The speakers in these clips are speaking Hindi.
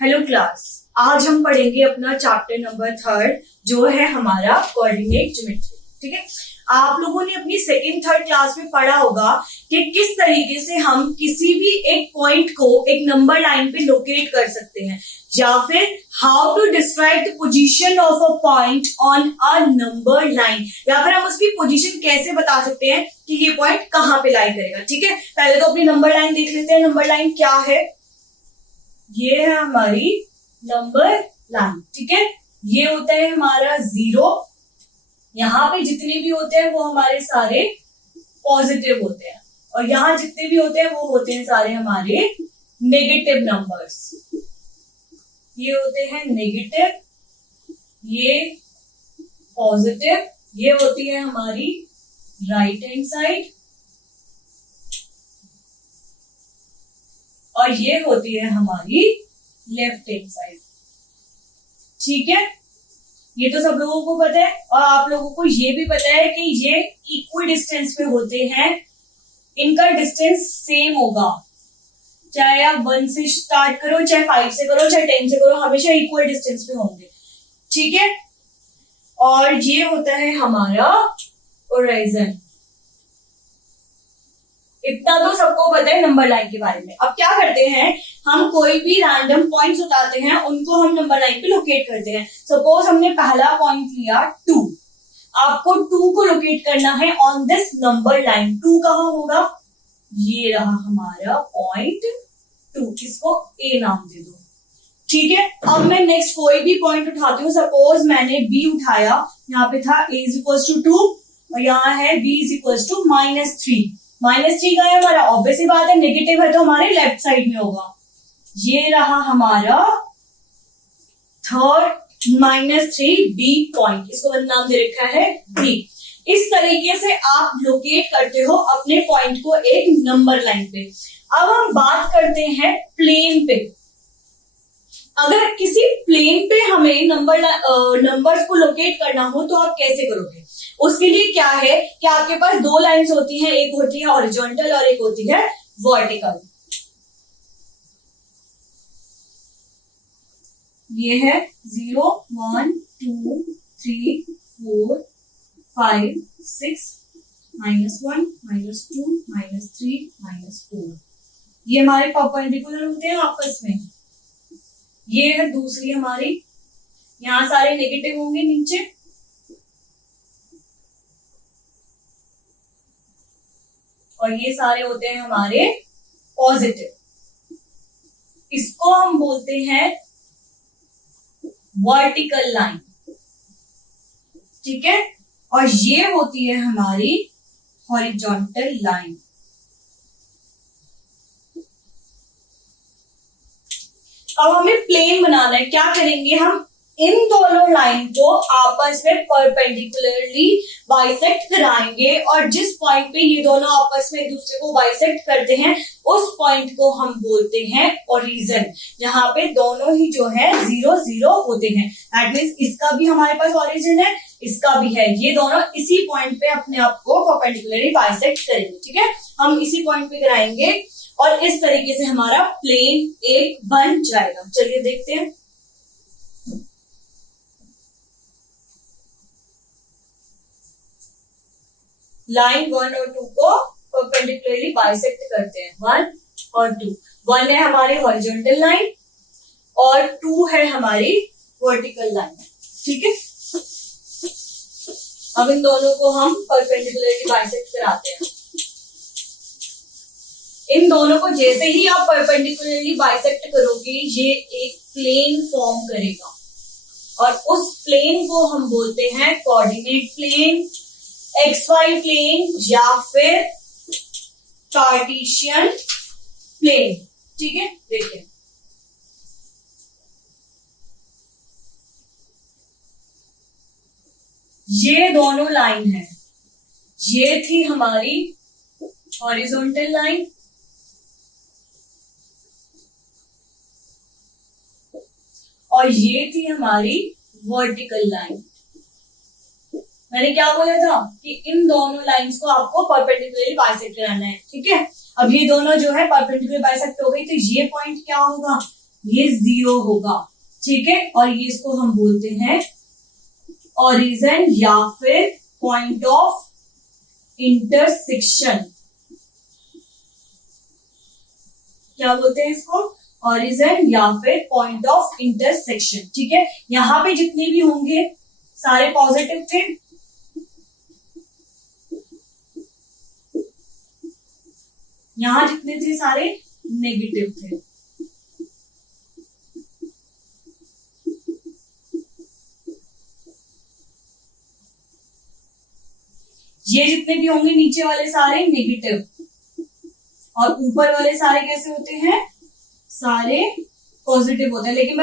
Hello class. आज हम पढ़ेंगे अपना चैप्टर नंबर 3 जो है हमारा कोऑर्डिनेट ज्योमेट्री। ठीक है, आप लोगों ने अपनी सेकंड थर्ड क्लास में पढ़ा होगा कि किस तरीके से हम किसी भी एक पॉइंट को एक नंबर लाइन पे लोकेट कर सकते हैं, या फिर how to describe the position of a point on a number line, या फिर हम उसकी पोजीशन कैसे बता सकते हैं कि ये पॉइंट कहाँ पे लाई करेगा। ठीक है, पहले तो अपनी नंबर लाइन देख लेते हैं। नंबर लाइन क्या है? ये है हमारी नंबर लाइन। ठीक है, ये होता है हमारा 0। यहाँ पे जितने भी होते हैं वो हमारे सारे पॉजिटिव होते हैं, और यहाँ जितने भी होते हैं वो होते हैं सारे हमारे नेगेटिव नंबर्स। ये होते हैं नेगेटिव, ये पॉजिटिव, ये होती है हमारी राइट हैंड साइड, और ये होती है हमारी लेफ्ट हैंड साइड। ठीक है, ये तो सब लोगों को पता है, और आप लोगों को ये भी पता है कि ये इक्वल डिस्टेंस पे होते हैं, इनका डिस्टेंस सेम होगा, चाहे आप 1 से स्टार्ट करो, चाहे 5 से करो, चाहे 10 से करो, हमेशा इक्वल डिस्टेंस पे होंगे। ठीक है, और ये होता है हमारा ओराइजन। इतना तो सबको पता है नंबर लाइन के बारे में। अब क्या करते हैं, हम कोई भी रैंडम पॉइंट्स उठाते हैं, उनको हम नंबर लाइन पे लोकेट करते हैं। सपोज हमने पहला पॉइंट लिया 2, आपको 2 को लोकेट करना है ऑन दिस नंबर लाइन। 2 कहाँ होगा? ये रहा हमारा पॉइंट 2, इसको ए नाम दे दो। ठीक है, अब मैं नेक्स्ट कोई भी पॉइंट उठाती हूँ। सपोज मैंने बी उठाया, यहाँ पे था a = 2 और यहाँ है b = -3। -3 का है हमारा, ऑब्वियस ही बात है, नेगेटिव है तो हमारे लेफ्ट साइड में होगा। ये रहा हमारा थर्ड -3 बी पॉइंट, इसको मैंने नाम दे रखा है बी। इस तरीके से आप लोकेट करते हो अपने पॉइंट को एक नंबर लाइन पे। अब हम बात करते हैं प्लेन पे। अगर किसी प्लेन पे हमें नंबर्स को लोकेट करना हो तो आप कैसे करोगे? उसके लिए क्या है कि आपके पास 2 लाइंस होती हैं, एक होती है हॉरिजॉन्टल और एक होती है वर्टिकल। ये है 0 1 2 3 4 5 6 -1 -2 -3 -4। ये हमारे परपेंडिकुलर होते हैं आपस में। ये है दूसरी हमारी, यहां सारे नेगेटिव होंगे नीचे, और ये सारे होते हैं हमारे पॉजिटिव। इसको हम बोलते हैं वर्टिकल लाइन। ठीक है, और ये होती है हमारी हॉरिजॉन्टल लाइन। अब हमें प्लेन बनाना है। क्या करेंगे, हम इन दोनों लाइन को आपस में परपेंडिकुलरली बाइसेक्ट कराएंगे, और जिस पॉइंट पे ये दोनों आपस में एक दूसरे को बाइसेक्ट करते हैं उस पॉइंट को हम बोलते हैं ओरिजिन, जहां पे दोनों ही जो है 0 0 होते हैं। दैट मींस इसका भी हमारे पास ओरिजिन है, इसका भी है, ये दोनों इसी पॉइंट पे अपने आप को परपेंडिकुलरली बाइसेक्ट करेंगे। ठीक है, हम इसी पॉइंट पे कराएंगे और इस तरीके से हमारा प्लेन एक बन जाएगा। चलिए देखते हैं। लाइन 1 और 2 को परपेंडिकुलरली बाइसेक्ट करते हैं, 1 और 2। 1 है हमारी हॉरिजॉन्टल लाइन और 2 है हमारी वर्टिकल लाइन। ठीक है, अब इन दोनों को हम परपेंडिकुलरली बाइसेक्ट कराते हैं। इन दोनों को जैसे ही आप परपेंडिकुलरली बाइसेक्ट करोगे ये एक प्लेन फॉर्म करेगा, और उस प्लेन को हम बोलते हैं कोऑर्डिनेट प्लेन, XY प्लेन, या फिर कार्टेशियन प्लेन। ठीक है, देखिए ये दोनों लाइन है, ये थी हमारी हॉरिजॉन्टल लाइन, और ये थी हमारी वर्टिकल लाइन। मैंने क्या बोला था कि इन दोनों लाइंस को आपको परपेंडिकुलरली बाइसेक्ट कराना है। ठीक है, अब ये दोनों जो है परपेंडिकुलर बाइसेक्ट हो गई, तो ये पॉइंट क्या होगा, ये 0 होगा, ठीक है। और ये इसको हम बोलते हैं ओरिजिन या फिर पॉइंट ऑफ इंटरसेक्शन। क्या बोलते हैं इसको? ओरिजिन या फिर पॉइंट ऑफ इंटरसेक्शन, ठीक है। यहां पे जितने भी होंगे सारे पॉजिटिव थे, यहां जितने थे सारे नेगेटिव थे। ये जितने भी होंगे नीचे वाले सारे नेगेटिव, और ऊपर वाले सारे कैसे होते हैं? सारे पॉजिटिव होते हैं। लेकिन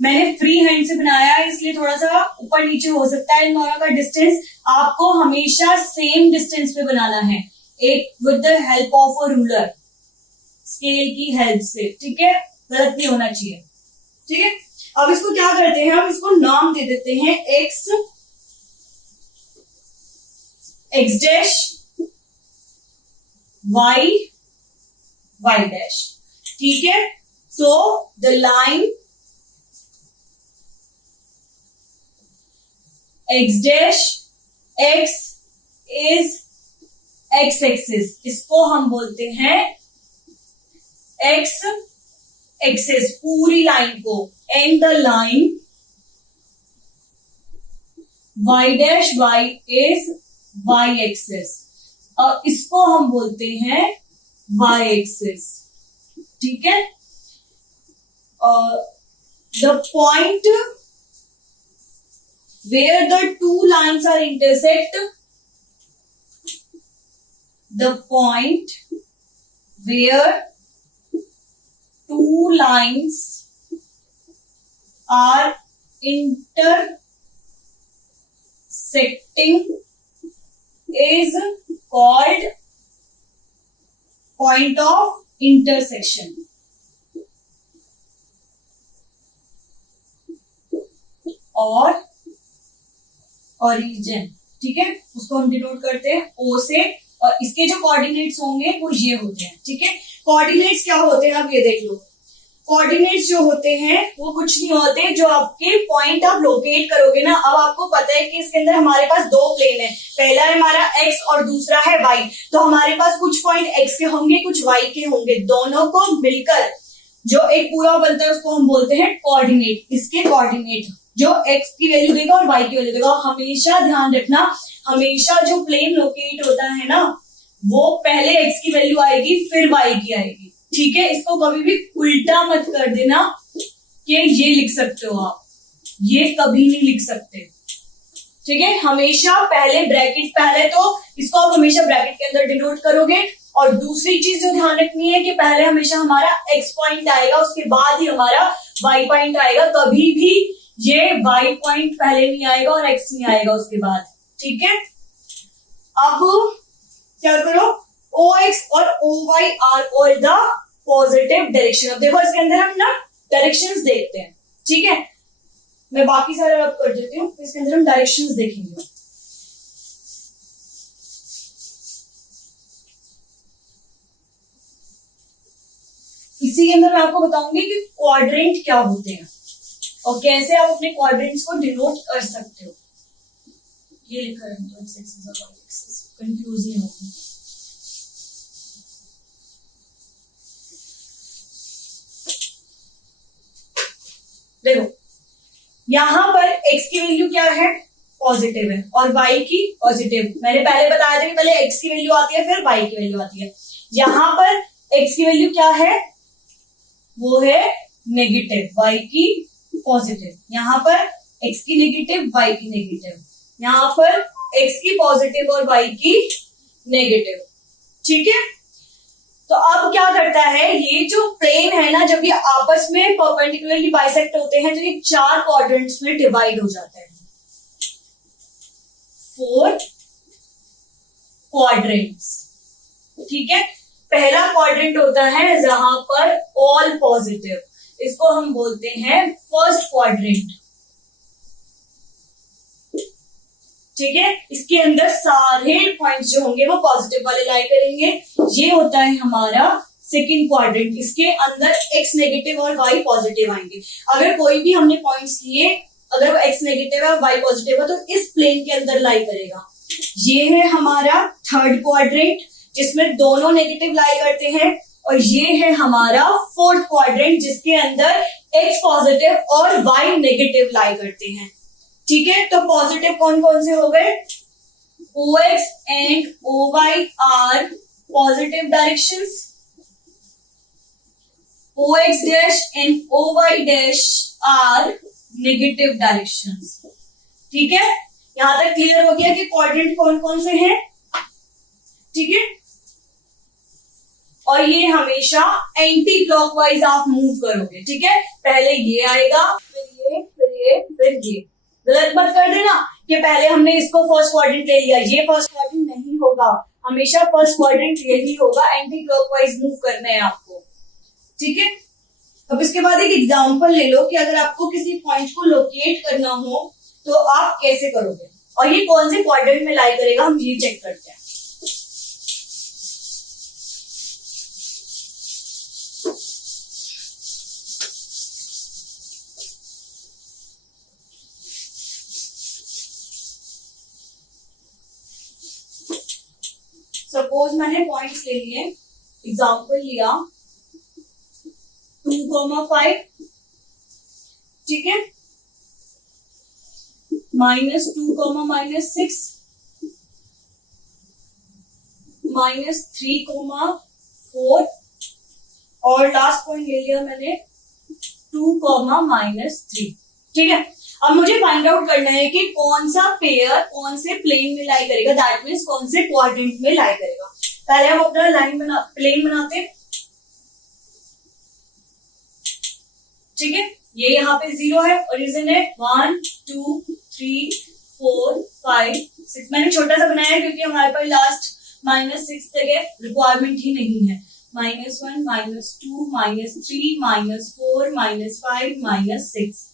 मैंने फ्री हैंड से बनाया है, इसलिए थोड़ा सा ऊपर नीचे हो सकता है। इन दोनों का डिस्टेंस आपको हमेशा सेम डिस्टेंस पे बनाना है, एक with the help of a ruler, scale की हेल्प से, ठीक है। गलत नहीं होना चाहिए, ठीक है। अब इसको क्या करते हैं, हम इसको नाम दे देते हैं एक्स डैश वाई डैश, ठीक है। So the line X dash X is X axis, इसको हम बोलते हैं एक्स एक्सिस, पूरी लाइन को। And the line Y dash Y is Y axis, और इसको हम बोलते हैं वाई एक्सिस, ठीक है। The point where the two lines are intersect, the point where two lines are intersecting is called point of intersection. और origin, ठीक है, उसको हम डिनोट करते हैं O से, और इसके जो कोऑर्डिनेट्स होंगे वो ये होते हैं, ठीक है। कोऑर्डिनेट्स क्या होते हैं, आप ये देख लो। कोऑर्डिनेट्स जो होते हैं वो कुछ नहीं होते, जो आपके पॉइंट आप लोकेट करोगे ना। अब आपको पता है कि इसके अंदर हमारे पास दो प्लेन है, पहला है हमारा एक्स और दूसरा है वाई। तो हमारे पास कुछ पॉइंट एक्स के होंगे, कुछ वाई के होंगे, दोनों को मिलकर जो एक पूरा बनता है उसको हम बोलते हैं कोऑर्डिनेट। इसके कोऑर्डिनेट जो एक्स की वैल्यू देगा और वाई की वैल्यू देगा। हमेशा ध्यान रखना, हमेशा जो प्लेन लोकेट होता है ना, वो पहले एक्स की वैल्यू आएगी फिर वाई की आएगी, ठीक है। इसको कभी भी उल्टा मत कर देना कि ये लिख सकते हो आप, ये कभी नहीं लिख सकते, ठीक है। हमेशा पहले ब्रैकेट, पहले तो इसको आप हमेशा ब्रैकेट के अंदर डिनोट करोगे। और दूसरी चीज जो ध्यान रखनी है कि पहले हमेशा हमारा एक्स पॉइंट आएगा, उसके बाद ही हमारा वाई पॉइंट आएगा। कभी भी ये वाई पॉइंट पहले नहीं आएगा और एक्स नहीं आएगा उसके बाद, ठीक है। अब क्या करो, ओ एक्स और O Y are all the positive direction. अब देखो इसके अंदर हम ना डायरेक्शंस देखते हैं, ठीक है। मैं बाकी सारे रब कर देती हूँ, इसके अंदर हम डायरेक्शंस देखेंगे। इसी के अंदर मैं आपको बताऊंगी कि क्वाड्रेंट क्या होते हैं और कैसे आप अपने क्वाड्रेंट्स को डिनोट कर सकते हो। ये लिखा है तो एक्स एक्सिस और वाई एक्सिस, कंफ्यूज नहीं होगा। देखो यहां पर x की वैल्यू क्या है, पॉजिटिव है, और y की पॉजिटिव। मैंने पहले बताया था कि पहले x की वैल्यू आती है फिर y की वैल्यू आती है। यहां पर x की वैल्यू क्या है, वो है नेगेटिव, y की पॉजिटिव। यहां पर x की नेगेटिव, y की नेगेटिव। यहां पर x की पॉजिटिव और y की नेगेटिव, ठीक है। तो अब क्या करता है, ये जो प्लेन है ना, जब ये आपस में परपेंडिकुलरली बाइसेक्ट होते हैं तो ये चार क्वाड्रेंट्स में डिवाइड हो जाते हैं। 4 क्वाड्रेंट्स, ठीक है। पहला क्वाड्रेंट होता है जहां पर ऑल पॉजिटिव, इसको हम बोलते हैं फर्स्ट क्वाड्रेंट, ठीक है। इसके अंदर सारे पॉइंट्स जो होंगे वो पॉजिटिव वाले लाई करेंगे। ये होता है हमारा सेकंड क्वाड्रेंट, इसके अंदर x नेगेटिव और y पॉजिटिव आएंगे। अगर कोई भी हमने पॉइंट्स लिए, अगर वो x नेगेटिव है और y पॉजिटिव है तो इस प्लेन के अंदर लाई करेगा। ये है हमारा थर्ड क्वाड्रेंट जिसमें दोनों नेगेटिव लाई करते हैं, और ये है हमारा फोर्थ क्वाड्रेंट जिसके अंदर x पॉजिटिव और y नेगेटिव लाई करते हैं। ठीक है, तो पॉजिटिव कौन कौन से हो गए? OX and OY are positive directions. OX dash and OY dash are negative directions. ठीक है, यहां तक क्लियर हो गया कि क्वाड्रेंट कौन कौन से हैं। ठीक है, और ये हमेशा एंटी क्लॉकवाइज आप मूव करोगे। ठीक है, पहले ये आएगा, फिर ये, फिर ये, फिर ये। गलत मत कर देना कि पहले हमने इसको फर्स्ट क्वाड्रेंट ले लिया, ये फर्स्ट क्वाड्रेंट नहीं होगा, हमेशा फर्स्ट क्वाड्रेंट यही होगा, एंटी क्लॉकवाइज मूव करना है आपको। ठीक है, अब इसके बाद एक एग्जांपल ले लो कि अगर आपको किसी पॉइंट को लोकेट करना हो तो आप कैसे करोगे, और ये कौन से क्वाड्रेंट में लाई करेगा, हम ये चेक करते हैं। सपोज मैंने पॉइंट्स ले लिए, एग्जांपल लिया 2,5, ठीक है, -2, -6, -3, 4, और लास्ट पॉइंट ले लिया मैंने 2, -3। ठीक है, अब मुझे फाइंड आउट करना है कि कौन सा पेयर कौन से प्लेन में लाई करेगा, दैट मीन्स कौन से क्वाड्रेंट में लाई करेगा। पहले हम अपना प्लेन बनाते हैं। ठीक है, ये यहाँ पे 0 है, ओरिजिन है 1, 2, 3, 4, 5, 6। मैंने छोटा सा बनाया है क्योंकि हमारे पास लास्ट -6 तक है, रिक्वायरमेंट ही नहीं है। -1, -2, -3, -4, -5, -6।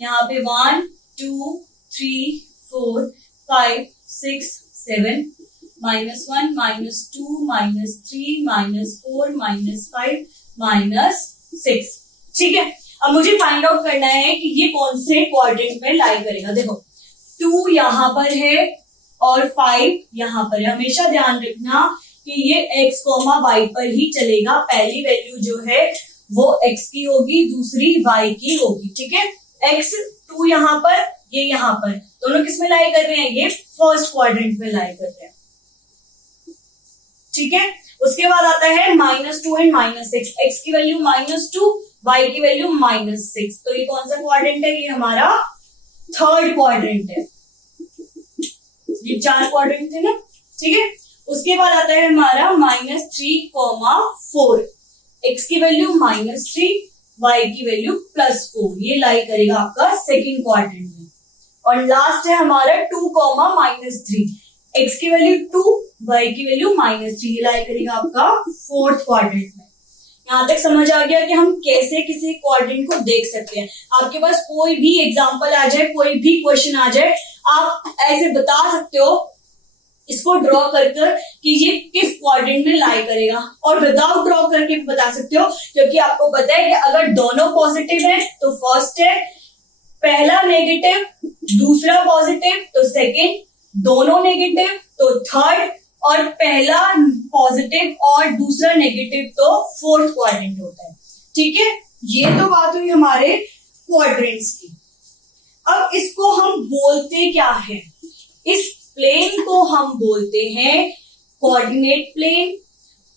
यहाँ पे 1, 2, 3, 4, 5, 6, 7, -1, -2, -3, -4, -5, -6। ठीक है, अब मुझे फाइंड आउट करना है कि ये कौन से क्वाड्रेंट में लाई करेगा। देखो 2 यहाँ पर है और 5 यहाँ पर है। हमेशा ध्यान रखना कि ये x, y पर ही चलेगा। पहली वैल्यू जो है वो x की होगी, दूसरी y की होगी। ठीक है, x 2 यहाँ पर, ये यहाँ पर, दोनों किस में लाई कर रहे हैं? ये फर्स्ट क्वाड्रेंट में लाई कर रहे हैं। ठीक है, उसके बाद आता है -2 एंड -6। x की वैल्यू -2, y की वैल्यू -6। तो ये कौन सा क्वाड्रेंट है? ये हमारा थर्ड क्वाड्रेंट है। ये 4 क्वाड्रेंट थे ना। ठीक है, उसके बाद आता है हमारा -3, 4। x की वैल्यू -3, y की वैल्यू +4। ये लाई करेगा आपका सेकंड क्वाड्रेंट में। और लास्ट है हमारा 2, -3। x की वैल्यू 2, y की वैल्यू -3। ये लाई करेगा आपका फोर्थ क्वाड्रेंट में। यहां तक समझ आ गया कि हम कैसे किसी क्वाड्रेंट को देख सकते हैं। आपके पास कोई भी एग्जांपल आ जाए, कोई भी क्वेश्चन आ जाए, आप ऐसे बता सकते हो इसको ड्रॉ कर कि ये किस क्वाड्रेंट में लाई करेगा, और विदाउट ड्रॉ करके भी बता सकते हो, क्योंकि आपको पता है कि अगर दोनों पॉजिटिव है तो फर्स्ट है, पहला नेगेटिव दूसरा पॉजिटिव तो सेकंड, दोनों नेगेटिव तो थर्ड, और पहला पॉजिटिव और दूसरा नेगेटिव तो फोर्थ क्वाड्रेंट होता है। ठीक है, ये तो बात हुई हमारे क्वाड्रेंट्स की। अब इसको हम बोलते क्या है? इस प्लेन को हम बोलते हैं कोऑर्डिनेट प्लेन,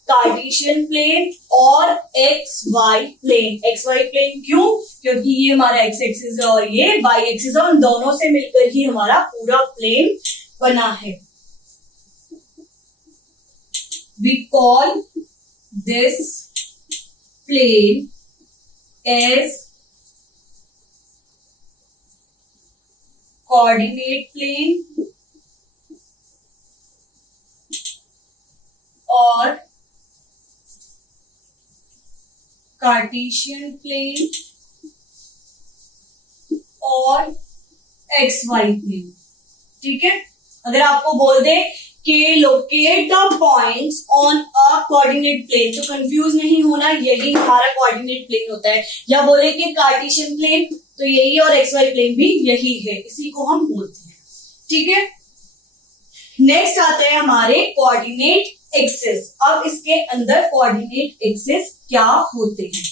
कार्टेशियन प्लेन और X Y plane. X Y plane क्यों? क्योंकि ये हमारा एक्स एक्सिस है और ये वाई एक्सिस है, उन दोनों से मिलकर ही हमारा पूरा प्लेन बना है। We call this plane as coordinate plane और कार्टेशियन प्लेन और एक्स वाई प्लेन। ठीक है, अगर आपको बोल दे के locate the points on a coordinate plane. तो कंफ्यूज नहीं होना, यही हमारा कोऑर्डिनेट प्लेन होता है, या बोले कि कार्टेशियन प्लेन तो यही है, और एक्स वाई प्लेन भी यही है, इसी को हम बोलते हैं। ठीक है, नेक्स्ट आता है हमारे कोऑर्डिनेट एक्सिस। अब इसके अंदर कोऑर्डिनेट एक्सिस क्या होते हैं,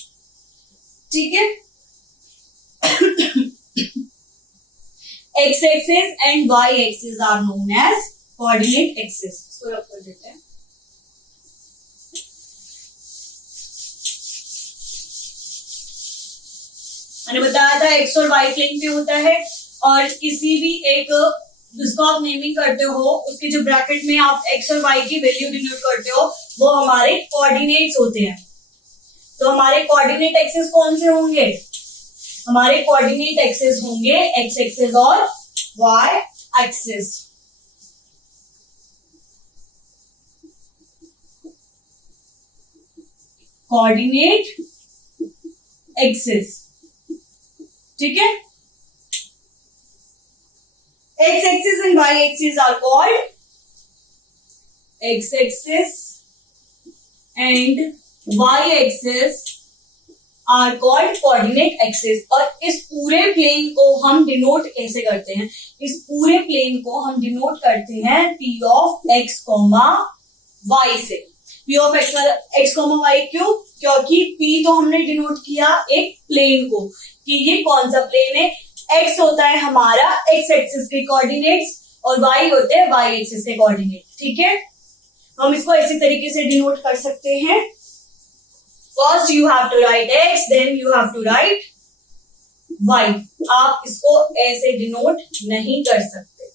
ठीक है। X axis and Y axis are known as coordinate axis. इसको रख कर देते हैं। मैंने बताया था एक्स और वाई प्लेन पे होता है, और किसी भी एक जिसको आप नेमिंग करते हो उसके जो ब्रैकेट में आप एक्स और वाई की वैल्यू डिनोट करते हो वो हमारे कोऑर्डिनेट्स होते हैं। तो हमारे कोऑर्डिनेट एक्सिस कौन से होंगे? हमारे कोऑर्डिनेट एक्सिस होंगे एक्स एक्सिस और वाई एक्सिस। कोऑर्डिनेट एक्सिस, ठीक है। X axis and Y axis are called X axis and Y axis are called coordinate axis। और इस पूरे प्लेन को हम डिनोट कैसे करते हैं? इस पूरे प्लेन को हम डिनोट करते हैं P of x, y से। P of x, y क्यों? क्योंकि P तो हमने डिनोट किया एक प्लेन को कि ये कौन सा प्लेन है। x होता है हमारा x एक्सिस के कोऑर्डिनेट्स और y होते हैं y एक्सिस के कोऑर्डिनेट, ठीक है। हम इसको ऐसे तरीके से डिनोट कर सकते हैं। First you have to write x, then you have to write y। आप इसको ऐसे डिनोट नहीं कर सकते,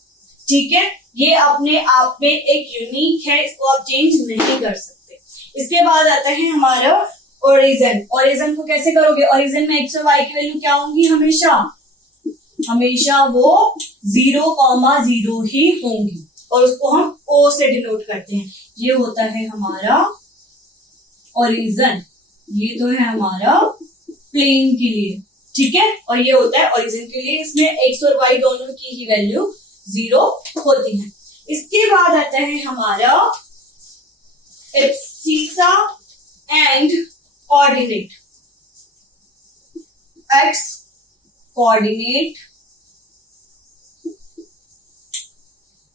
ठीक है। ये अपने आप में एक यूनिक है, इसको आप चेंज नहीं कर सकते। इसके बाद आता है हमारा ओरिजिन। ओरिजिन को कैसे करोगे? ओरिजिन में x और y की वैल्यू क्या होंगी? हमेशा वो 0,0 ही होंगी, और उसको हम O से डिनोट करते हैं। ये होता है हमारा ओरिजिन, ये तो है हमारा प्लेन के लिए, ठीक है। और ये होता है ओरिजिन के लिए, इसमें x और y दोनों की ही वैल्यू 0 होती है। इसके बाद आता है हमारा abscissa and coordinate. x coordinate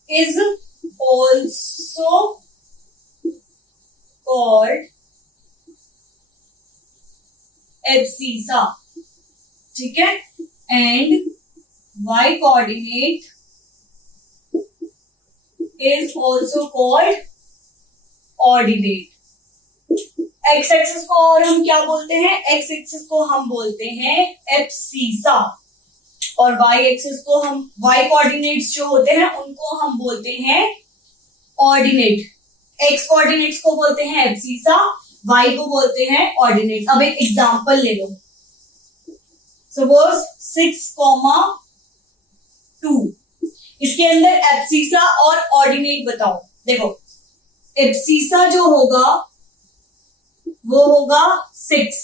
is also called abscissa, ठीक है। and y coordinate is also called ordinate। x axis को और हम क्या बोलते हैं? x एक्सिस को हम बोलते हैं एब्सिसा, और y एक्सिस को हम y कोऑर्डिनेट्स जो होते हैं उनको हम बोलते हैं ऑर्डिनेट। x कोऑर्डिनेट्स को बोलते हैं एब्सिसा, y को बोलते हैं ऑर्डिनेट। अब एक एग्जांपल ले लो, सपोज 6,2, इसके अंदर एब्सिसा और ऑर्डिनेट बताओ। देखो एब्सिसा जो होगा वो होगा 6,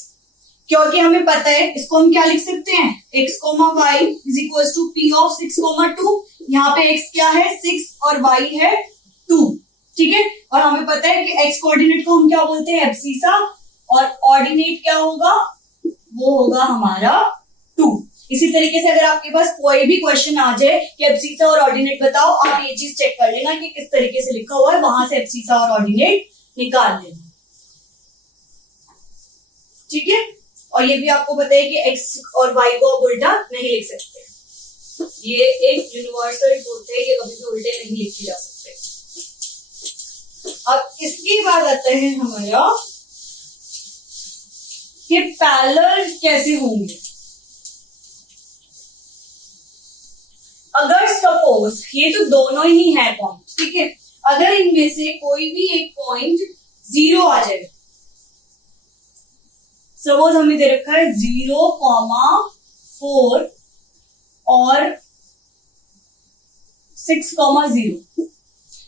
क्योंकि हमें पता है इसको हम क्या लिख सकते हैं? x, y is equal to P of 6,2। यहाँ पे x क्या है? 6 और y है 2, ठीक है। और हमें पता है कि x कोऑर्डिनेट को हम क्या बोलते हैं? एब्सिसा, और ऑर्डिनेट क्या होगा? वो होगा हमारा 2। इसी तरीके से अगर आपके पास कोई भी क्वेश्चन आ जाए कि एब्सिसा और ऑर्डिनेट बताओ, आप ये चीज चेक कर लेना कि किस तरीके से लिखा हुआ है, वहां से एब्सिसा और ऑर्डिनेट निकाल लेना, ठीक है। और ये भी आपको पता है कि x और y को आप उल्टा नहीं लिख सकते, ये एक यूनिवर्सल ट्रूथ है, ये कभी भी उल्टे नहीं लिखे जा सकते। अब इसके बाद आता है हमारा कि पैरेलल कैसे होंगे। अगर सपोज ये तो दोनों ही है पॉइंट, ठीक है, अगर इनमें से कोई भी एक पॉइंट 0 आ जाए, सपोज हमें दे रखा है 0,4 और 6,0।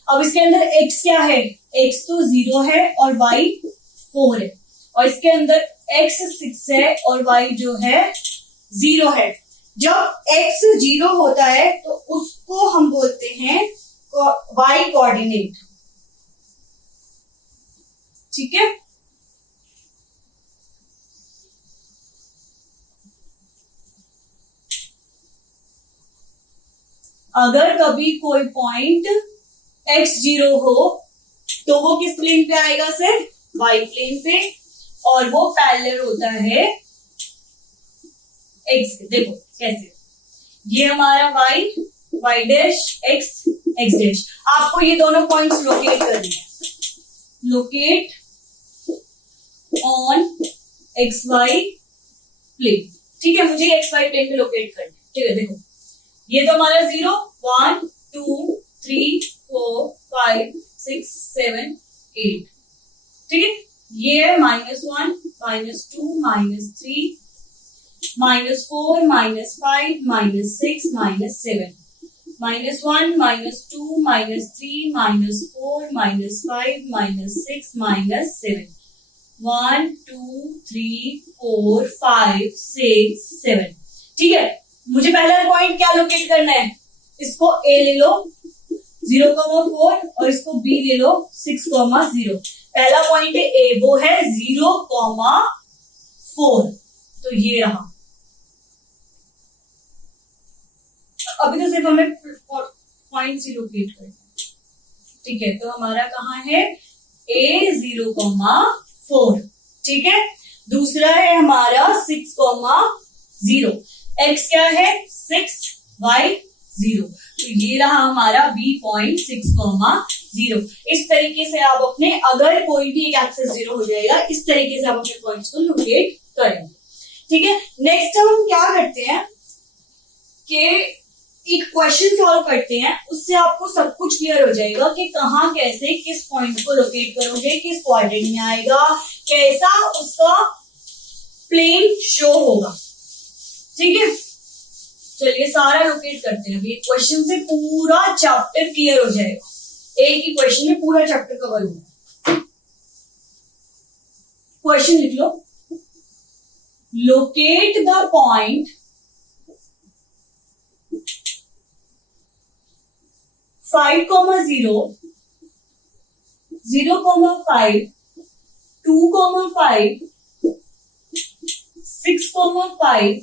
अब इसके अंदर x क्या है? x तो 0 है और y 4 है, और इसके अंदर x 6 है और y जो है 0 है। जब x 0 होता है तो उसको हम बोलते हैं वाई कोऑर्डिनेट, ठीक है। अगर कभी कोई पॉइंट x0 हो तो वो किस प्लेन पे आएगा सर? y प्लेन पे, और वो पैरेलल होता है x। देखो कैसे, ये हमारा y डैश x डैश। आपको ये दोनों पॉइंट्स लोकेट करने हैं। लोकेट ऑन xy प्लेन, ठीक है। मुझे xy प्लेन पे लोकेट करना है, ठीक है। देखो ये तो हमारा 0 1 2 3 4 5 6 7 8, ठीक है। ये है -1 -2 -3 -4 -5 -6 -7, -1 -2 -3 -4 -5 -6 -7, 1 2 3 4 5 6 7, ठीक है। मुझे पहला पॉइंट क्या लोकेट करना है? इसको A ले लो 0,4 और इसको B ले लो 6,0। पहला पॉइंट है A, वो है 0,4, तो ये रहा। अभी तो सिर्फ हमें पॉइंट ही लोकेट करना है, ठीक है। तो हमारा कहाँ है? A 0,4, ठीक है। दूसरा है हमारा 6,0। x क्या है? 6 y 0, तो ये रहा हमारा b पॉइंट 6,0। इस तरीके से आप अपने, अगर कोई भी एक एक्सेस 0 हो जाएगा, इस तरीके से आप अपने पॉइंट्स को लोकेट करेंगे, ठीक है। नेक्स्ट हम क्या करते हैं कि एक क्वेश्चन सॉल्व करते हैं, उससे आपको सब कुछ क्लियर हो जाएगा कि कहाँ कैसे किस पॉइंट को लोकेट करोगे, किस क्वाड्रेंट में आएगा, कैसा उसका प्लेन शो होगा, ठीक है। चलिए सारा लोकेट करते हैं। अभी क्वेश्चन से पूरा चैप्टर क्लियर हो जाएगा, एक ही क्वेश्चन में पूरा चैप्टर कवर होगा। क्वेश्चन लिख लो, locate the point 5,0 0,5 2,5 6,5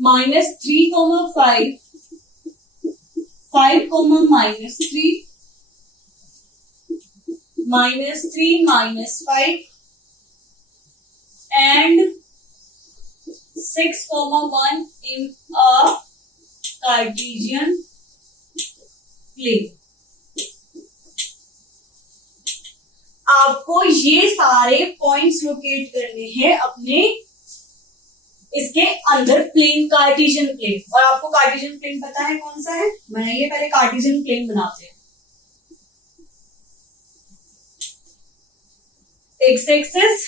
-3,5 5, -3 -3 -5 and 6,1 in a Cartesian plane। आपको ये सारे पॉइंट्स लोकेट करने हैं अपने इसके अंदर प्लेन, कार्टेशियन प्लेन। और आपको कार्टेशियन प्लेन पता है कौन सा है? बनाइए पहले कार्टेशियन प्लेन बनाते हैं। एक्स एक्सिस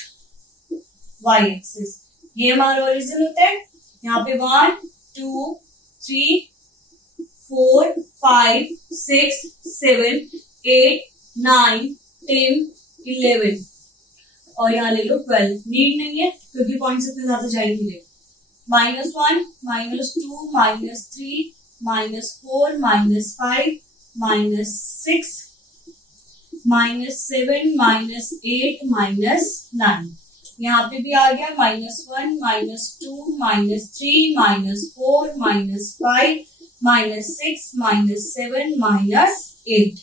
वाई एक्सिस, ये हमारा ओरिजिन होता है। यहाँ पे 1 2 3 4 5 6 7 8 9 10 11 और यहाँ ले लो 12। नीड नहीं है क्योंकि पॉइंट्स इतने ज्यादा जा ही नहीं रहे। -1 -2 -3 -4 -5 -6 -7 -8 -9। यहाँ पे भी आ गया -1 -2 -3 -4 -5 -6 -7 -8।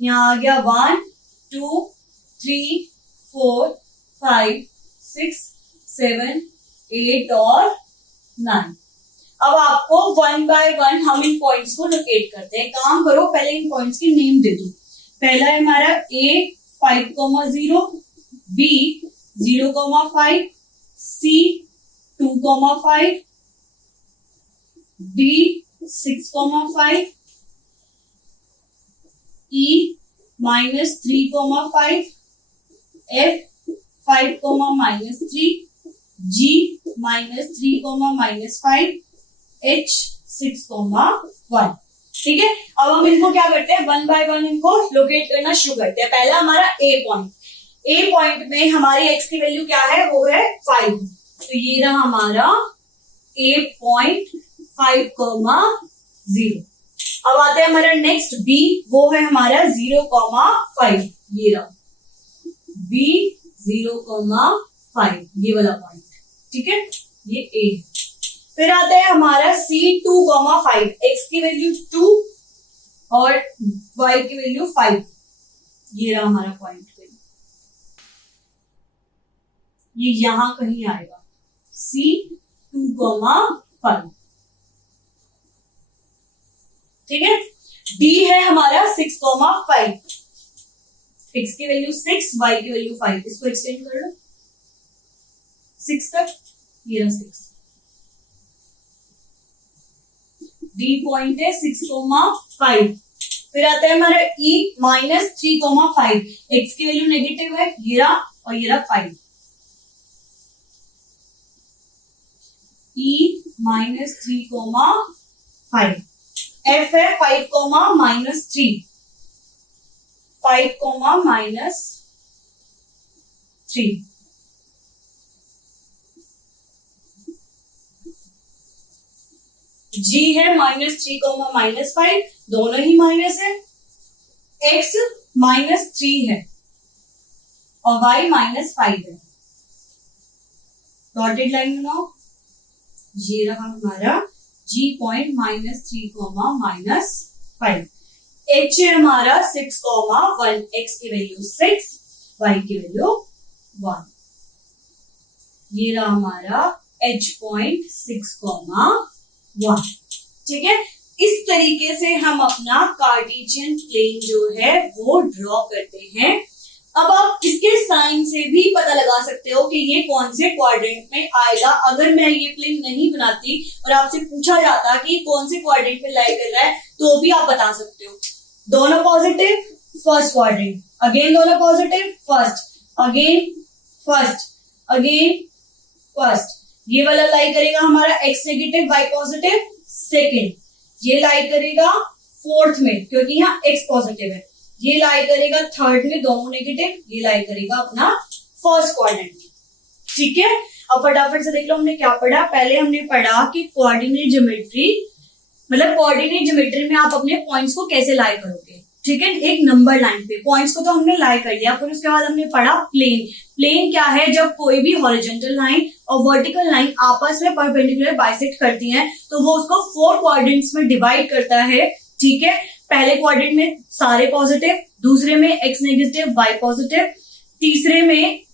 यहाँ आ गया 1 2 3 4 5 6 7 8 और 9। अब आपको 1 बाय 1 हम इन पॉइंट्स को लोकेट करते हैं। काम करो, पहले इन पॉइंट्स के नेम दे दो। पहला है हमारा A 5,0, B 0,5, C 2,5, D 6,5, E -3,5, F 5,-3, G -3,-5, H 6,1। ठीक है। अब हम इनको क्या करते हैं, 1 बाय 1 इनको लोकेट करना शुरू करते हैं। पहला हमारा A पॉइंट। A पॉइंट में हमारी x की वैल्यू क्या है, वो है 5। तो ये रहा हमारा A पॉइंट 5,0। अब आता है हमारा नेक्स्ट बी, वो है हमारा 0,5, ये रहा बी 0,5, ये वाला पॉइंट, ठीक है, ये ए। फिर आता है हमारा सी 2,5, एक्स की वैल्यू 2 और y की वैल्यू 5, ये रहा हमारा पॉइंट, ये यहां कहीं आएगा C 2,5, ठीक है। D है हमारा 6,5, x की वैल्यू 6, y की वैल्यू 5, इसको एक्सटेंड कर लो 6 तक, ये रहा 6। D पॉइंट है 6,5। फिर आता है हमारा E -3,5, x की वैल्यू नेगेटिव है, ये रहा और ये रहा 5। E -3,5, F है 5, -3, 5, -3। G है -3, -5, दोनों ही माइनस है। X -3 है और Y -5 है। डॉटेड लाइन बनाओ, ये रहा हमारा G पॉइंट -3, -5। H है हमारा 6,1, X की वैल्यू 6, Y की वैल्यू 1, ये रहा हमारा H पॉइंट 6,1, ठीक है। इस तरीके से हम अपना कार्टेशियन प्लेन जो है वो ड्रॉ करते हैं। अब आप इसके साइन से भी पता लगा सकते हो कि ये कौन से क्वाड्रेंट में आएगा। अगर मैं ये प्लेन नहीं बनाती और आपसे पूछा जाता कि कौन से क्वाड्रेंट में लाई कर रहा है, तो भी आप बता सकते हो। दोनों पॉजिटिव, फर्स्ट क्वाड्रेंट, अगेन दोनों positive, first, again first, again first. ये वाला लाई करेगा हमारा X negative Y positive, second. ये लाई करेगा फोर्थ में क्योंकि यहाँ एक्स पॉजिटिव है। ये लाई करेगा थर्ड में, दोनों नेगेटिव। ये लाई करेगा अपना फर्स्ट क्वाड्रेंट, ठीक है। अब फटाफट से देख लो हमने क्या पढ़ा। पहले हमने पढ़ा कि कोऑर्डिनेट ज्योमेट्री, मतलब कोऑर्डिनेट ज्योमेट्री में आप अपने पॉइंट्स को कैसे लाई करोगे, ठीक है। एक नंबर लाइन पे पॉइंट्स को तो हमने लाई कर लिया। फिर उसके बाद हमने पढ़ा प्लेन। प्लेन क्या है? जब कोई भी हॉरिजॉन्टल लाइन और वर्टिकल लाइन आपस में परपेंडिकुलर बाइसेक्ट करती हैं तो वो उसको 4 क्वाड्रेंट्स में डिवाइड करता है, ठीक है। पहले क्वाड्रेंट में सारे पॉजिटिव, दूसरे में एक्स नेगेटिव वाई पॉजिटिव, तीसरे में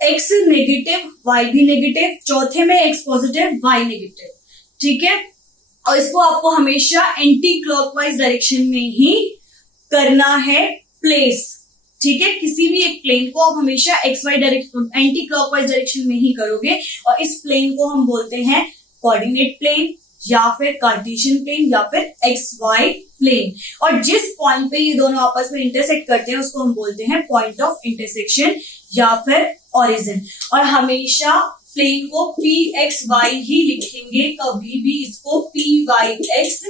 एक्स नेगेटिव वाई भी नेगेटिव, चौथे में एक्स पॉजिटिव वाई नेगेटिव, ठीक है। और इसको आपको हमेशा एंटी क्लॉकवाइज डायरेक्शन में ही करना है प्लेस, ठीक है। किसी भी एक प्लेन को आप हमेशा X Y direction, anticlockwise direction में ही करोगे। और इस प्लेन को हम बोलते हैं कोऑर्डिनेट प्लेन या फिर कार्टेशियन प्लेन या फिर एक्स वाई प्लेन। और जिस पॉइंट पे ये दोनों आपस में इंटरसेक्ट करते हैं उसको हम बोलते हैं पॉइंट ऑफ इंटरसेक्शन या फिर ओरिजिन। और हमेशा प्लेन को पी एक्स वाई ही लिखेंगे, कभी भी इसको पी वाई एक्स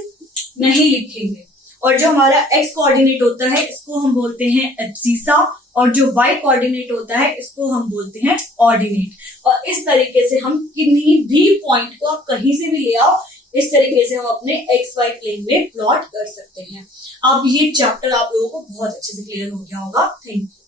नहीं लिखेंगे। और जो हमारा एक्स कोऑर्डिनेट होता है इसको हम बोलते हैं एब्सिसा, और जो वाई कोऑर्डिनेट होता है इसको हम बोलते हैं ऑर्डिनेट। और इस तरीके से हम किन्हीं भी पॉइंट को आप कहीं से भी ले आओ, इस तरीके से हम अपने एक्स वाई प्लेन में प्लॉट कर सकते हैं। अब ये चैप्टर आप लोगों को बहुत अच्छे से क्लियर हो गया होगा। Thank you.